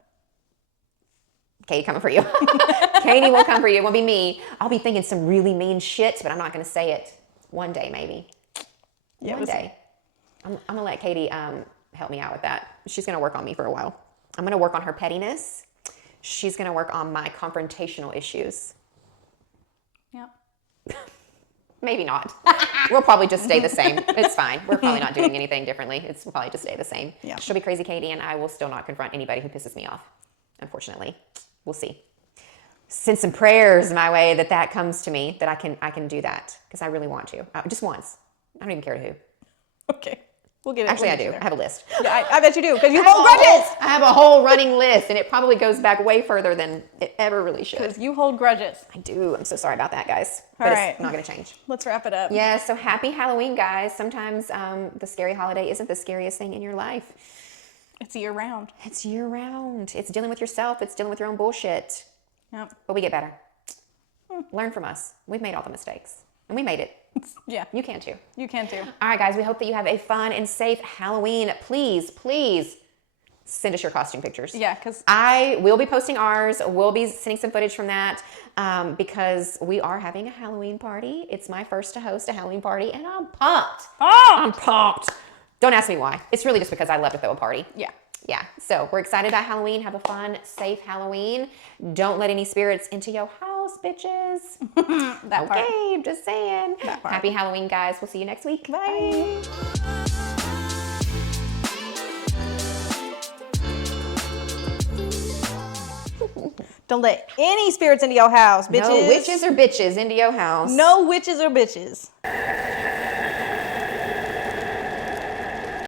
Katie coming for you. Katie will come for you. It won't be me. I'll be thinking some really mean shit, but I'm not going to say it. One day, maybe. Yeah, one day. I'm going to let Katie help me out with that. She's going to work on me for a while. I'm going to work on her pettiness. She's going to work on my confrontational issues. Yeah. Maybe not. We'll probably just stay the same. It's fine. We're probably not doing anything differently. We'll probably just stay the same. Yeah. She'll be crazy Katie, and I will still not confront anybody who pisses me off. Unfortunately. We'll see. Send some prayers my way that comes to me, that I can do that, because I really want to. Just once. I don't even care to who. Okay. We'll get it. Actually, I do. I have a list. Yeah, I bet you do, because you hold grudges. I have a whole running list, and it probably goes back way further than it ever really should. Because you hold grudges. I do. I'm so sorry about that, guys. But All right. It's not going to change. Let's wrap it up. Yeah, so happy Halloween, guys. Sometimes the scary holiday isn't the scariest thing in your life. It's year round. It's year round. It's dealing with yourself. It's dealing with your own bullshit. Yep. But we get better. Learn from us. We've made all the mistakes. And we made it. Yeah. You can too. You can too. All right, guys. We hope that you have a fun and safe Halloween. Please, please send us your costume pictures. Yeah, because I will be posting ours. We'll be sending some footage from that because we are having a Halloween party. It's my first to host a Halloween party, and I'm pumped. Oh! I'm pumped. Don't ask me why. It's really just because I love to throw a party. Yeah. Yeah. So we're excited about Halloween. Have a fun, safe Halloween. Don't let any spirits into your house, bitches. That part. Okay, I'm just saying. That part. Happy Halloween, guys. We'll see you next week. Bye. Don't let any spirits into your house, bitches. No witches or bitches into your house. No witches or bitches.